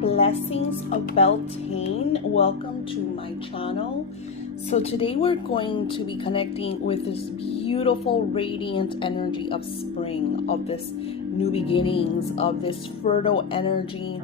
Blessings of Beltane. Welcome to my channel. So today we're going to be connecting with this beautiful radiant energy of spring, of this new beginnings, of this fertile energy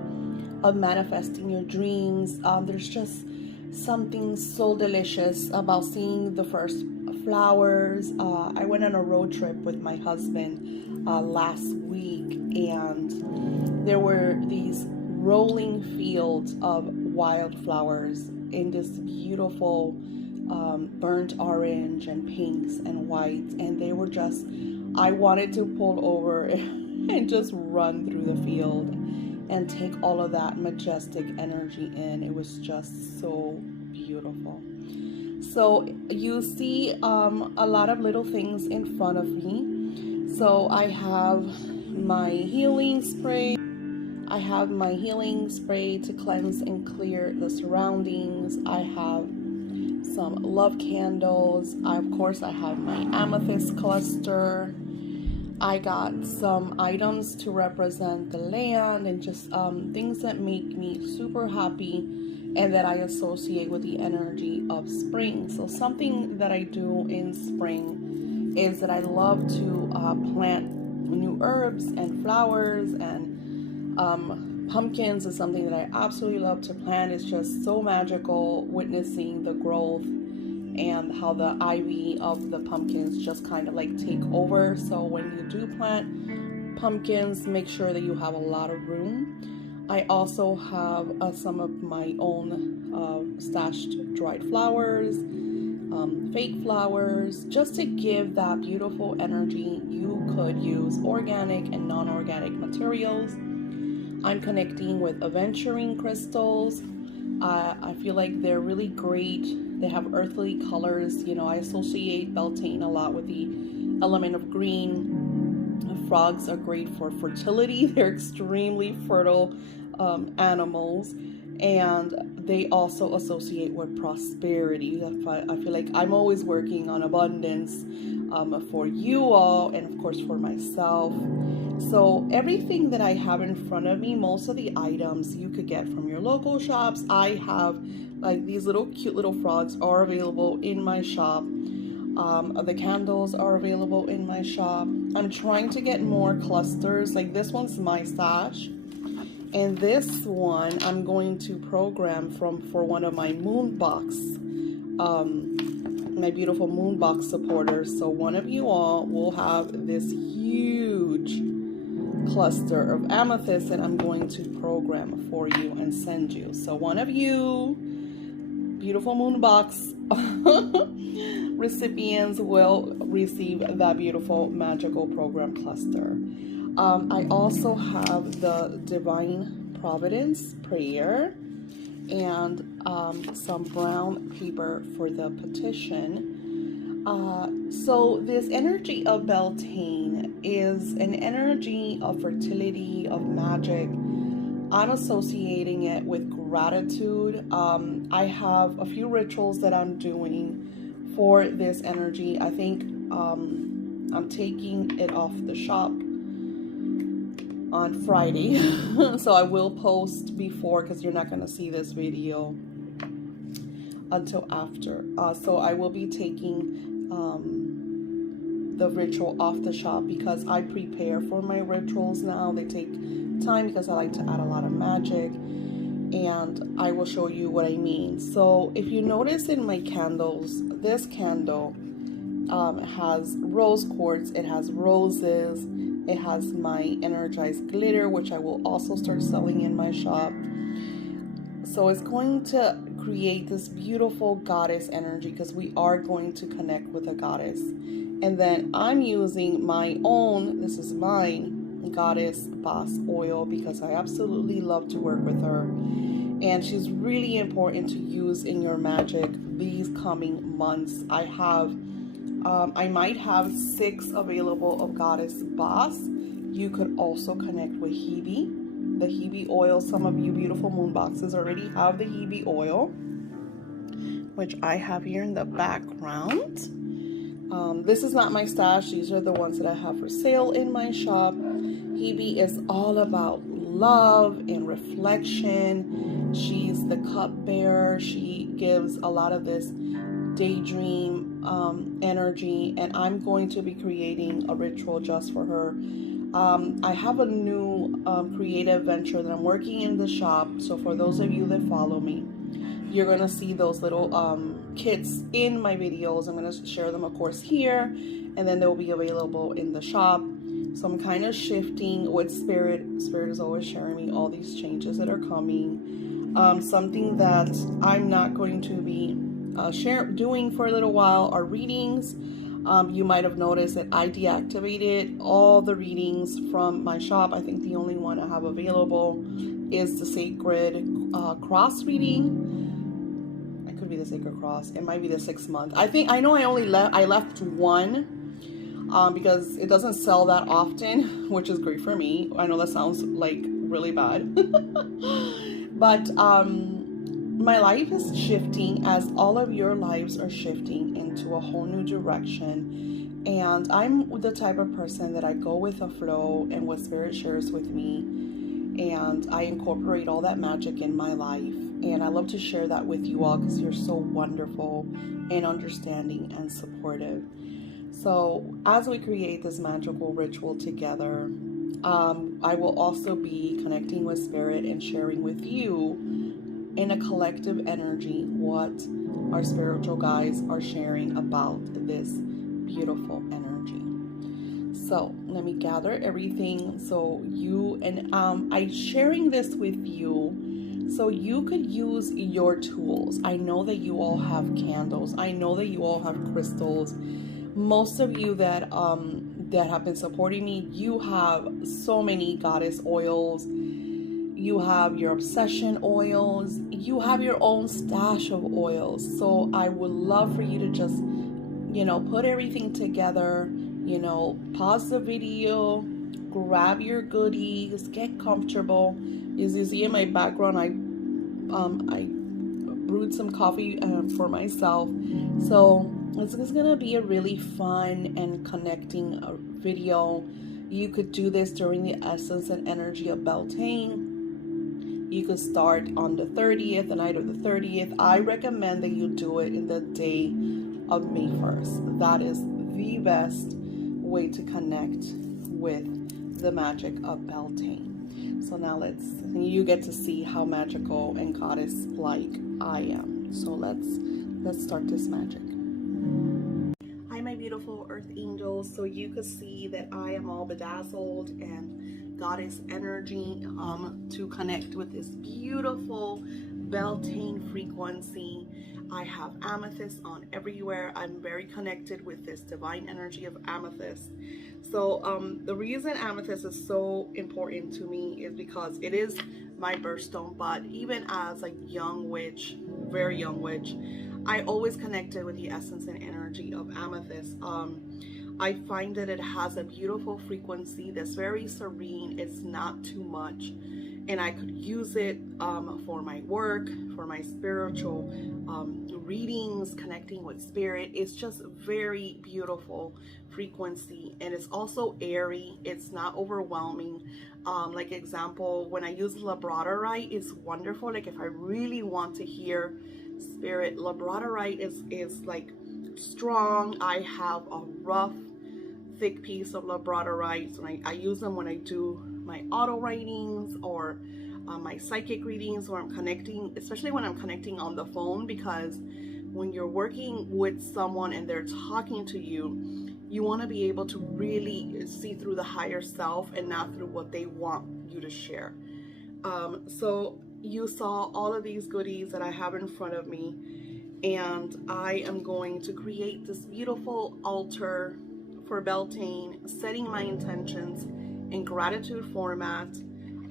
of manifesting your dreams. There's just something so delicious about seeing the first flowers. I went on a road trip with my husband last week, and there were these rolling fields of wildflowers in this beautiful burnt orange and pinks and whites, and they were just, I wanted to pull over and just run through the field and take all of that majestic energy in. It was just so beautiful. So you see a lot of little things in front of me. So I have my healing spray. I have my healing spray to cleanse and clear the surroundings. I have some love candles. Of course, I have my amethyst cluster. I got some items to represent the land and just things that make me super happy and that I associate with the energy of spring. So something that I do in spring is that I love to plant new herbs and flowers, and pumpkins is something that I absolutely love to plant. It's just so magical witnessing the growth and how the ivy of the pumpkins just kind of like take over. So when you do plant pumpkins, make sure that you have a lot of room. I also have some of my own stashed dried flowers, fake flowers, just to give that beautiful energy. You could use organic and non-organic materials. I'm connecting with aventurine crystals. I feel like they're really great. They have earthly colors. You know, I associate Beltane a lot with the element of green. Frogs are great for fertility. They're extremely fertile animals, and they also associate with prosperity. I feel like I'm always working on abundance for you all, and of course for myself. So everything that I have in front of me, most of the items you could get from your local shops. I have like these little cute little frogs are available in my shop. The candles are available in my shop. I'm trying to get more clusters. Like this one's my stash, and this one I'm going to program for one of my moon box, my beautiful moon box supporters. So one of you all will have this huge cluster of amethyst, and I'm going to program for you and send you. So one of you beautiful moon box recipients will receive that beautiful magical program cluster. I also have the Divine Providence prayer and some brown paper for the petition. So this energy of Beltane is an energy of fertility, of magic. I'm associating it with gratitude. I have a few rituals that I'm doing for this energy. I think I'm taking it off the shop on Friday. So I will post before, because you're not going to see this video until after. So I will be taking the ritual off the shop because I prepare for my rituals now. They take time because I like to add a lot of magic, and I will show you what I mean. So if you notice in my candles, this candle has rose quartz, it has roses, it has my energized glitter, which I will also start selling in my shop. So it's going to create this beautiful goddess energy, because we are going to connect with a goddess. And then I'm using my own, this is mine, Goddess Boss oil, because I absolutely love to work with her, and she's really important to use in your magic these coming months. I might have 6 available of Goddess Boss. You could also connect with Hebe, the Hebe oil. Some of you beautiful moon boxes already have the Hebe oil, which I have here in the background. This is not my stash. These are the ones that I have for sale in my shop. Hebe is all about love and reflection. She's the cupbearer. She gives a lot of this daydream energy, and I'm going to be creating a ritual just for her. I have a new creative venture that I'm working in the shop. So for those of you that follow me, you're gonna see those little kits in my videos. I'm gonna share them, of course, here, and then they'll be available in the shop. So I'm kind of shifting with Spirit. Spirit is always sharing me all these changes that are coming. Something that I'm not going to be doing for a little while are readings. You might have noticed that I deactivated all the readings from my shop. I think the only one I have available is the Sacred Cross reading. It could be the Sacred Cross. It might be the 6 month. I know I left one because it doesn't sell that often, which is great for me. I know that sounds like really bad. But my life is shifting as all of your lives are shifting into a whole new direction. And I'm the type of person that I go with the flow and what Spirit shares with me. And I incorporate all that magic in my life. And I love to share that with you all because you're so wonderful and understanding and supportive. So as we create this magical ritual together, I will also be connecting with Spirit and sharing with you in a collective energy what our spiritual guides are sharing about this beautiful energy. So let me gather everything so you and I'm sharing this with you so you could use your tools. I know that you all have candles. I know that you all have crystals. Most of you that have been supporting me, you have so many goddess oils. You have your obsession oils. You have your own stash of oils. So I would love for you to just, put everything together, pause the video, grab your goodies, get comfortable. As you see in my background, I brewed some coffee for myself. So this is going to be a really fun and connecting video. You could do this during the essence and energy of Beltane. You could start on the 30th, the night of the 30th. I recommend that you do it in the day of May 1st. That is the best way to connect with the magic of Beltane. So now you get to see how magical and goddess-like I am. So let's start this magic. Hi, my beautiful earth angels. So you could see that I am all bedazzled and goddess energy to connect with this beautiful Beltane frequency. I have amethyst on everywhere. I'm very connected with this divine energy of amethyst. So the reason amethyst is so important to me is because it is my birthstone, but even as a young witch, very young witch, I always connected with the essence and energy of amethyst. I find that it has a beautiful frequency that's very serene. It's not too much, and I could use it for my work, for my spiritual readings, connecting with spirit. It's just very beautiful frequency, and it's also airy. It's not overwhelming. Like example, when I use labradorite, it's wonderful. Like if I really want to hear spirit, labradorite is like strong. I have a rough, thick piece of labradorite, and I use them when I do my auto writings or my psychic readings, where I'm connecting, especially when I'm connecting on the phone, because when you're working with someone and they're talking to you, you want to be able to really see through the higher self and not through what they want you to share. So you saw all of these goodies that I have in front of me, and I am going to create this beautiful altar for Beltane, setting my intentions in gratitude format.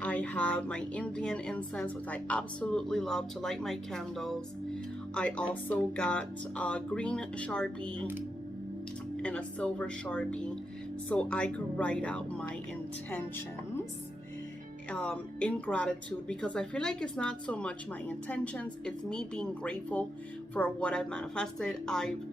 I have my Indian incense, which I absolutely love to light my candles. I also got a green Sharpie and a silver Sharpie so I could write out my intentions in gratitude, because I feel like it's not so much my intentions, it's me being grateful for what I've manifested. I've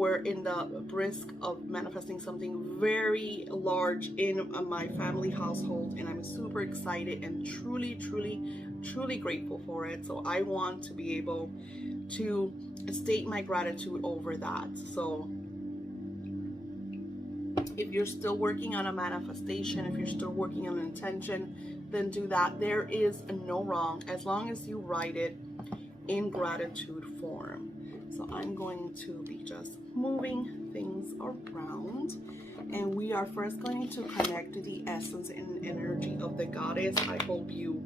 we're in the brisk of manifesting something very large in my family household, and I'm super excited and truly grateful for it. So I want to be able to state my gratitude over that. So if you're still working on a manifestation, if you're still working on an intention, then do that. There is no wrong as long as you write it in gratitude form. So I'm going to be just moving things around, and we are first going to connect to the essence and energy of the goddess. I hope you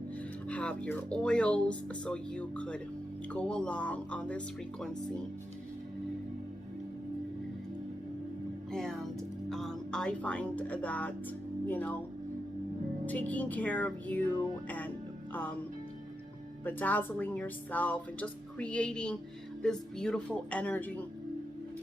have your oils so you could go along on this frequency. And I find that, you know, taking care of you and bedazzling yourself and just creating this beautiful energy,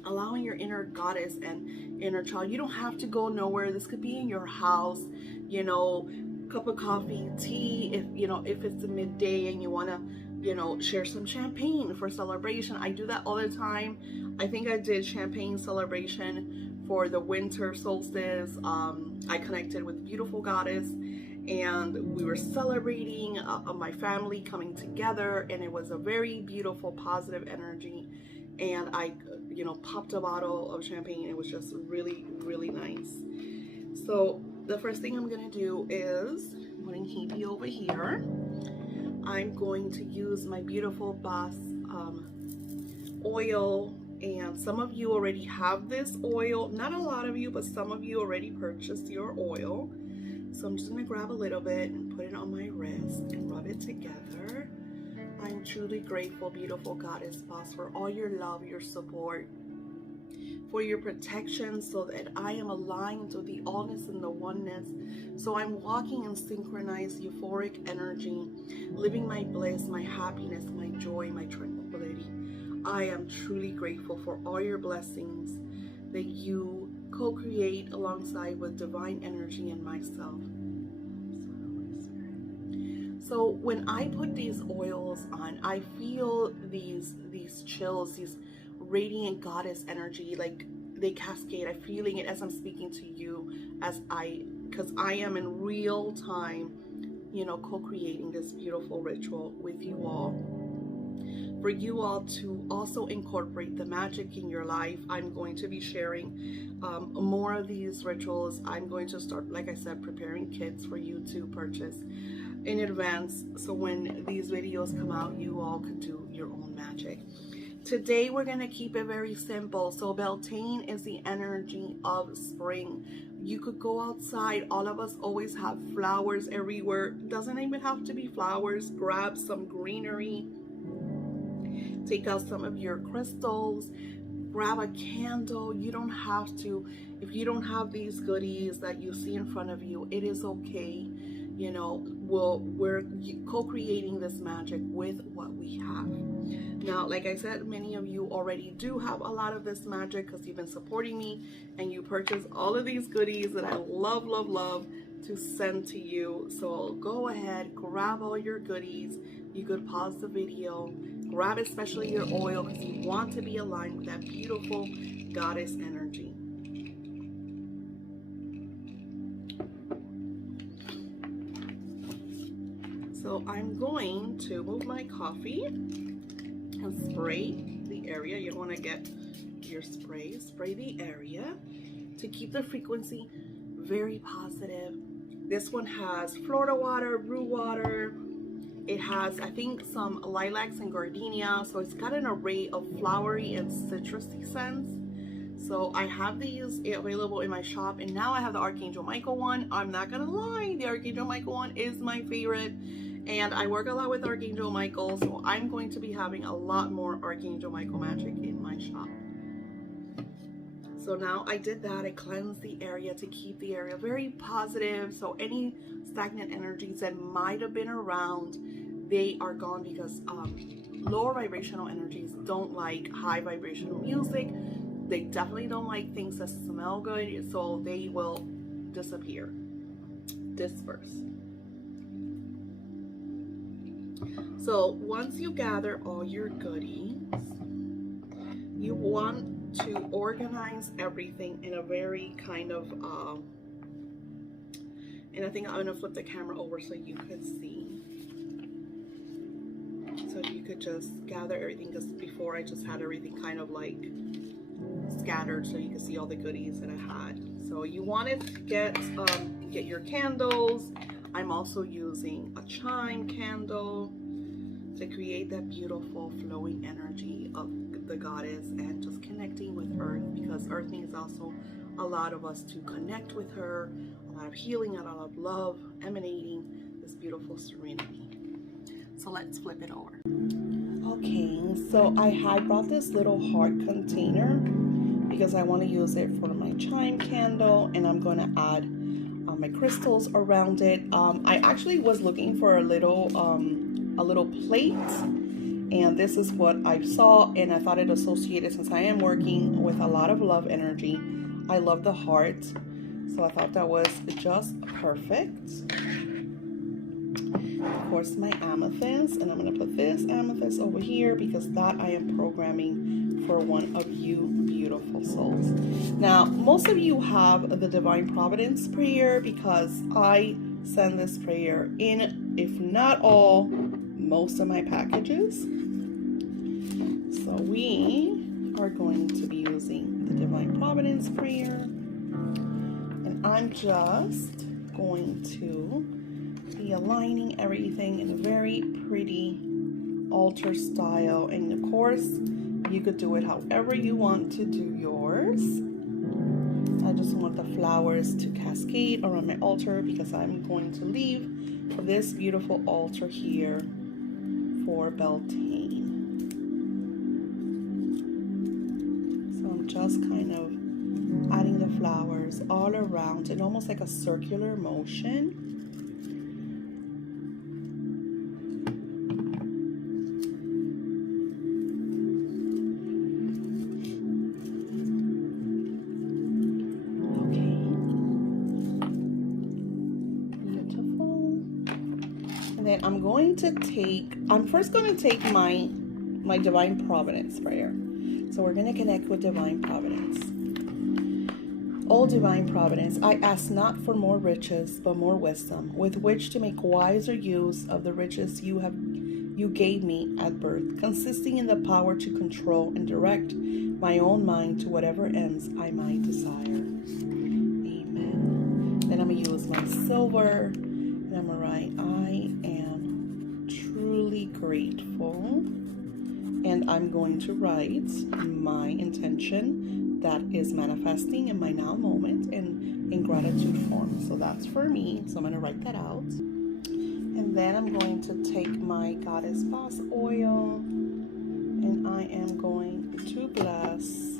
allowing your inner goddess and inner child. You don't have to go nowhere. This could be in your house, you know, cup of coffee, tea, if you know, if it's a midday and you want to, you know, share some champagne for celebration. I do that all the time. I think I did champagne celebration for the winter solstice. I connected with beautiful goddess, and we were celebrating my family coming together, and it was a very beautiful, positive energy. And I, you know, popped a bottle of champagne. It was just really nice. So the first thing I'm gonna do is, I'm putting Hebe over here. I'm going to use my beautiful Boss oil, and some of you already have this oil. Not a lot of you, but some of you already purchased your oil. So I'm just gonna grab a little bit and put it on my wrist and rub it together. I'm truly grateful, beautiful goddess Boss, for all your love, your support, for your protection, so that I am aligned to the allness and the oneness. So I'm walking in synchronized euphoric energy, living my bliss, my happiness, my joy, my tranquility. I am truly grateful for all your blessings that you co-create alongside with divine energy and myself. So when I put these oils on, I feel these chills, these radiant goddess energy, like they cascade. I'm feeling it as I'm speaking to you, because I am in real time, you know, co-creating this beautiful ritual with you all. For you all to also incorporate the magic in your life. I'm going to be sharing more of these rituals. I'm going to start, like I said, preparing kits for you to purchase in advance, so when these videos come out, you all could do your own magic. Today we're going to keep it very simple. So Beltane is the energy of spring. You could go outside. All of us always have flowers everywhere. Doesn't even have to be flowers. Grab some greenery. Take out some of your crystals. Grab a candle. You don't have to, if you don't have these goodies that you see in front of you, it is okay. You know, we're co-creating this magic with what we have. Now, like I said, many of you already do have a lot of this magic because you've been supporting me and you purchase all of these goodies that I love to send to you. So go ahead, grab all your goodies. You could pause the video, grab especially your oil, because you want to be aligned with that beautiful goddess energy. So I'm going to move my coffee and spray the area. You don't want to get your spray the area to keep the frequency very positive. This one has Florida water, brew water. It has, I think, some lilacs and gardenia. So it's got an array of flowery and citrusy scents. So I have these available in my shop, and now I have the Archangel Michael one. I'm not gonna lie, the Archangel Michael one is my favorite, and I work a lot with Archangel Michael, so I'm going to be having a lot more Archangel Michael magic in my shop. So now I did that. I cleansed the area to keep the area very positive. So any stagnant energies that might have been around, they are gone, because lower vibrational energies don't like high vibrational music. They definitely don't like things that smell good, so they will disappear, disperse. So once you gather all your goodies, you want to organize everything in a very kind of, and I think I'm gonna flip the camera over so you could see. So you could just gather everything, because before I just had everything kind of like scattered so you could see all the goodies that I had. So you wanted to get your candles. I'm also using a chime candle to create that beautiful flowing energy of the goddess and just connecting with earth, because earth means also a lot of us to connect with her, a lot of healing, a lot of love emanating this beautiful serenity. So let's flip it over. Okay, so I had brought this little heart container because I want to use it for my chime candle, and I'm going to add my crystals around it. I actually was looking for a little plate, and this is what I saw, and I thought it associated, since I am working with a lot of love energy. I love the heart, so I thought that was just perfect. Of course, my amethyst, and I'm going to put this amethyst over here because that I am programming for one of you beautiful souls. Now, most of you have the Divine Providence prayer because I send this prayer in, if not all, most of my packages. So we are going to be using the Divine Providence prayer, and I'm just going to be aligning everything in a very pretty altar style, and of course you could do it however you want to do yours. I just want the flowers to cascade around my altar because I'm going to leave this beautiful altar here for Beltane. So I'm just kind of adding the flowers all around in almost like a circular motion. I'm first going to take my Divine Providence prayer. So we're going to connect with Divine Providence. O Divine Providence, I ask not for more riches, but more wisdom, with which to make wiser use of the riches you gave me at birth, consisting in the power to control and direct my own mind to whatever ends I might desire. Amen. Then I'm going to use my silver, and I'm going to write, I am truly grateful, and I'm going to write my intention that is manifesting in my now moment and in gratitude form. So that's for me, so I'm going to write that out. And then I'm going to take my Goddess Boss oil, and I am going to bless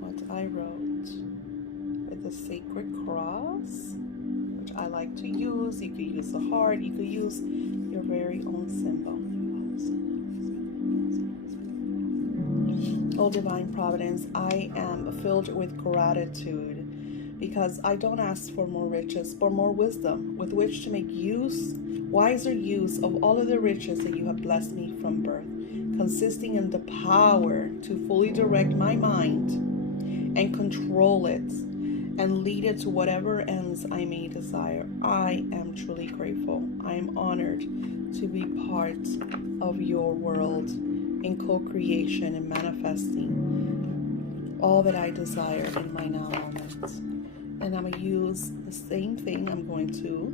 what I wrote with the sacred cross, which I like to use. You could use the heart, you could use your very own symbol. Oh Divine Providence, I am filled with gratitude because I don't ask for more riches, but more wisdom with which to make wiser use of all of the riches that you have blessed me from birth, consisting in the power to fully direct my mind and control it and lead it to whatever ends I may desire. I am truly grateful. I am honored to be part of your world in co-creation and manifesting all that I desire in my now moment. And I'm going to use the same thing. I'm going to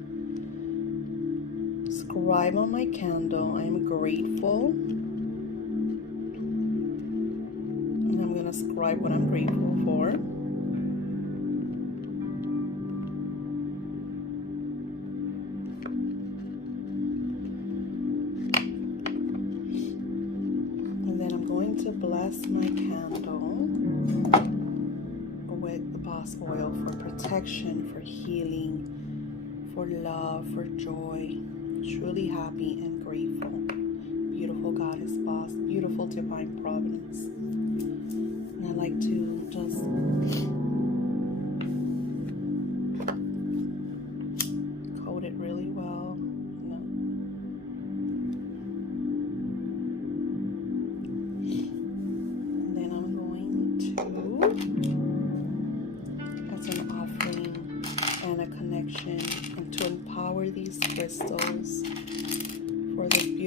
scribe on my candle, I am grateful. And I'm going to scribe what I'm grateful for. Bless my candle with the Boss oil for protection, for healing, for love, for joy. Truly happy and grateful. Beautiful Goddess Boss, beautiful Divine Providence. And I like to just coat it really well.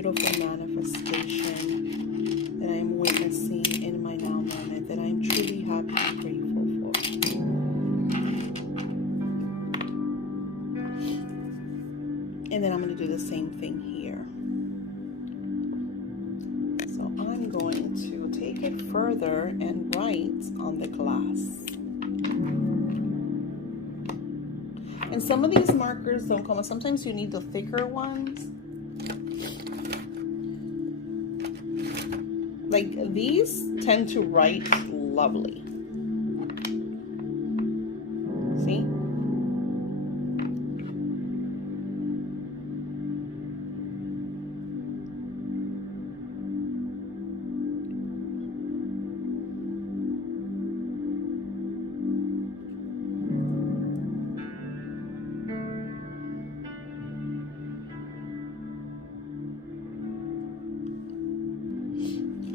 beautiful manifestation that I am witnessing in my now moment, that I am truly happy and grateful for. And then I'm going to do the same thing here. So I'm going to take it further and write on the glass. And some of these markers don't come. Sometimes you need the thicker ones. Like these tend to write lovely. See?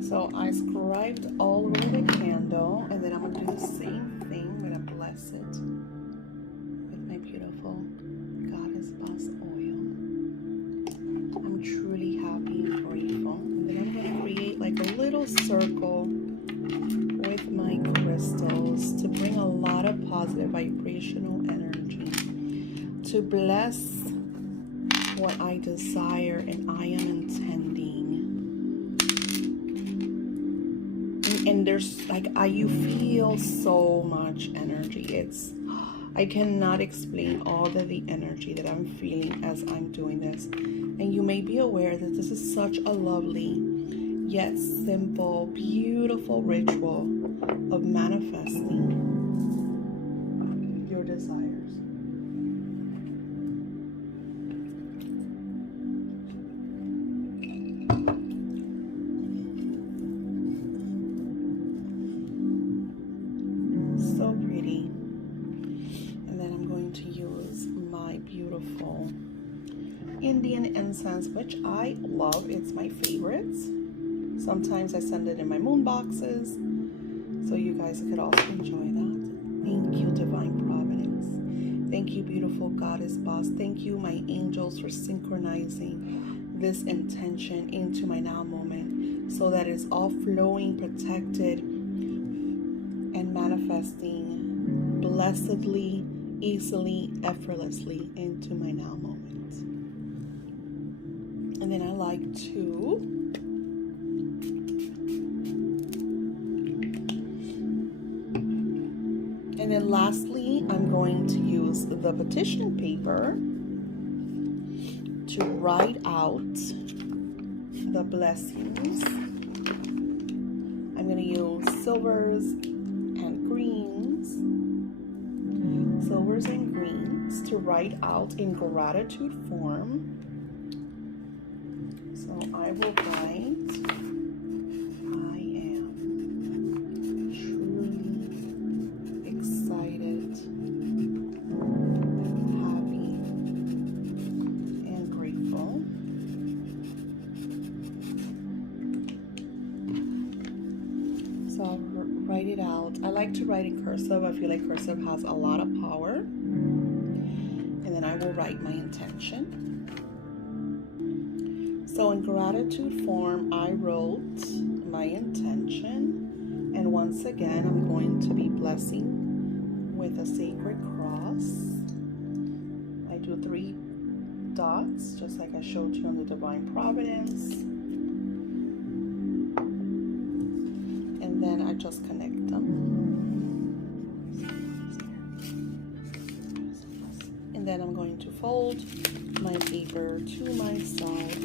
So I scribed all over the candle, and then I'm going to do the same thing. I'm going to bless it with my beautiful Goddess Boss oil. I'm truly happy and grateful. And then I'm going to create like a little circle with my crystals to bring a lot of positive vibrational energy, to bless what I desire and I am intending. And there's like, you feel so much energy. I cannot explain all of the energy that I'm feeling as I'm doing this. And you may be aware that this is such a lovely, yet simple, beautiful ritual of manifesting your desires. So pretty. And then I'm going to use my beautiful Indian incense, which I love. It's my favorite. Sometimes I send it in my moon boxes, so you guys could also enjoy that. Thank you, Divine Providence. Thank you, beautiful Goddess Boss. Thank you, my angels, for synchronizing this intention into my now moment, so that it's all flowing, protected, and manifesting blessedly, easily, effortlessly into my now moment. And then I like to and then lastly, I'm going to use the petition paper to write out the blessings. I'm going to use silvers and greens to write out in gratitude form. So I will write, I am truly excited, happy, and grateful. So I'll write it out. I like to write in cursive. I feel like cursive has a lot of power. And then I will write my intention. So in gratitude form, I wrote my intention. And once again, I'm going to be blessing with a sacred cross. I do 3 dots, just like I showed you on the Divine Providence. And then I just connect them. And then I'm going to fold my paper to my side.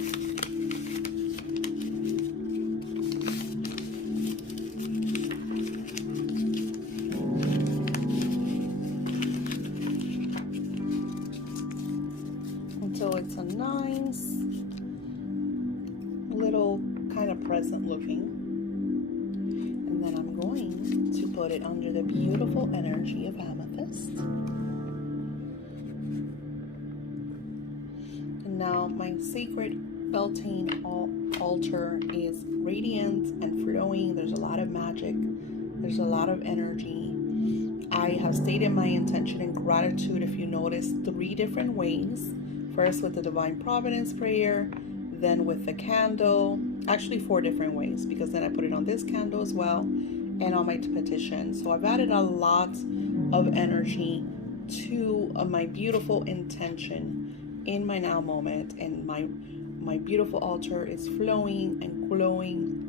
Until it's a nice little kind of present looking. And then I'm going to put it under the beautiful energy of amethyst. Now my sacred Beltane altar is radiant and flowing. There's a lot of magic. There's a lot of energy. I have stated my intention in gratitude, if you notice, 3 different ways. First with the Divine Providence prayer, then with the candle, actually 4 different ways, because then I put it on this candle as well and on my petition. So I've added a lot of energy to my beautiful intention in my now moment, and my beautiful altar is flowing and glowing.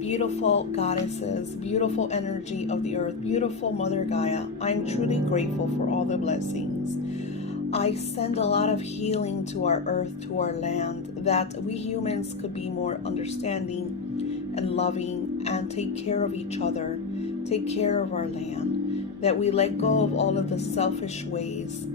Beautiful goddesses, beautiful energy of the earth, beautiful Mother Gaia, I'm truly grateful for all the blessings. I send a lot of healing to our earth, to our land, that we humans could be more understanding and loving and take care of each other, take care of our land, that we let go of all of the selfish ways,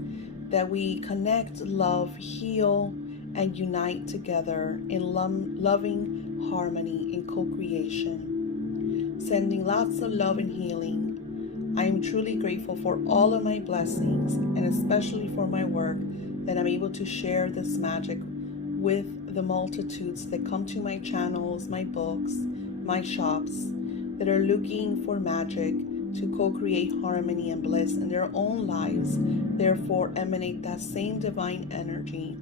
that we connect, love, heal, and unite together in loving harmony and co-creation. Sending lots of love and healing. I am truly grateful for all of my blessings, and especially for my work, that I'm able to share this magic with the multitudes that come to my channels, my books, my shops, that are looking for magic to co-create harmony and bliss in their own lives, therefore emanate that same divine energy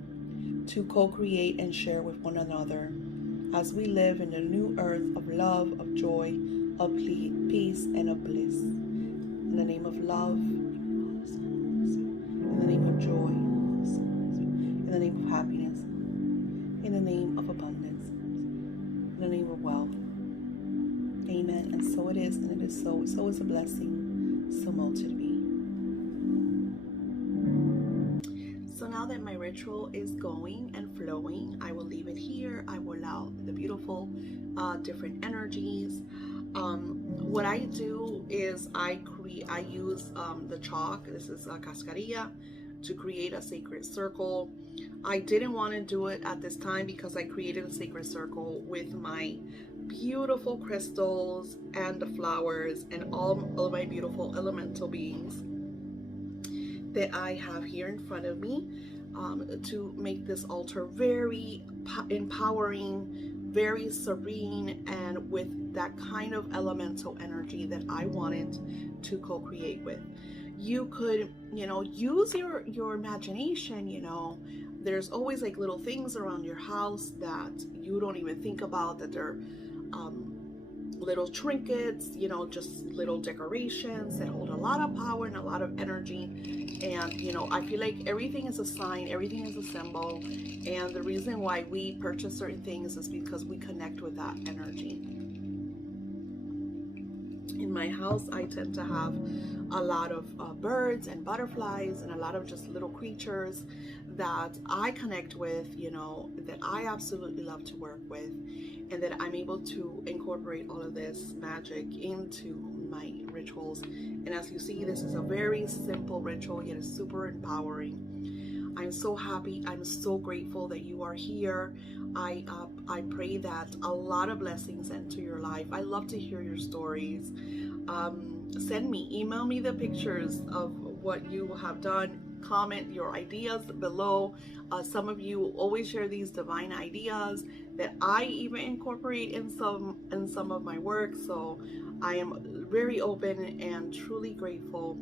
to co-create and share with one another as we live in the new earth of love, of joy, of peace, and of bliss. In the name of love, in the name of joy, in the name of happiness, in the name of abundance, in the name of wealth. Amen. And so it is, and it is so. So is a blessing. So mote to be. So now that my ritual is going and flowing, I will leave it here. I will allow the beautiful different energies. What I do is I use the chalk. This is a cascarilla to create a sacred circle. I didn't want to do it at this time because I created a sacred circle with my beautiful crystals and the flowers and all of my beautiful elemental beings that I have here in front of me, to make this altar very empowering, very serene, and with that kind of elemental energy that I wanted to co-create with. You could, use your imagination. There's always like little things around your house that you don't even think about, that they're little trinkets, just little decorations that hold a lot of power and a lot of energy. And I feel like everything is a sign, everything is a symbol, and the reason why we purchase certain things is because we connect with that energy. In my house, I tend to have a lot of birds and butterflies and a lot of just little creatures that I connect with, that I absolutely love to work with, and that I'm able to incorporate all of this magic into my rituals. And as you see, this is a very simple ritual, yet it's super empowering. I'm so happy, I'm so grateful that you are here. I pray that a lot of blessings enter your life. I love to hear your stories. Email me the pictures of what you have done. Comment your ideas below. Some of you always share these divine ideas that I even incorporate in some of my work. So I am very open and truly grateful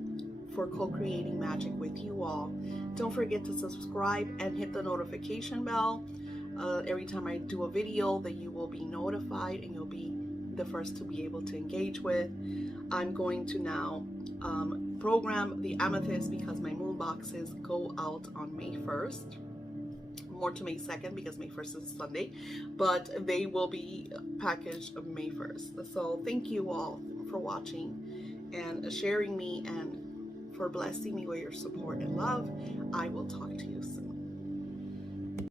for co-creating magic with you all. Don't forget to subscribe and hit the notification bell. Every time I do a video, that you will be notified and you'll be the first to be able to engage with. I'm going to now program the amethyst because my moon boxes go out on May 1st. More to May 2nd because May 1st is Sunday, but they will be packaged May 1st. So thank you all for watching and sharing me, and for blessing me with your support and love. I will talk to you soon.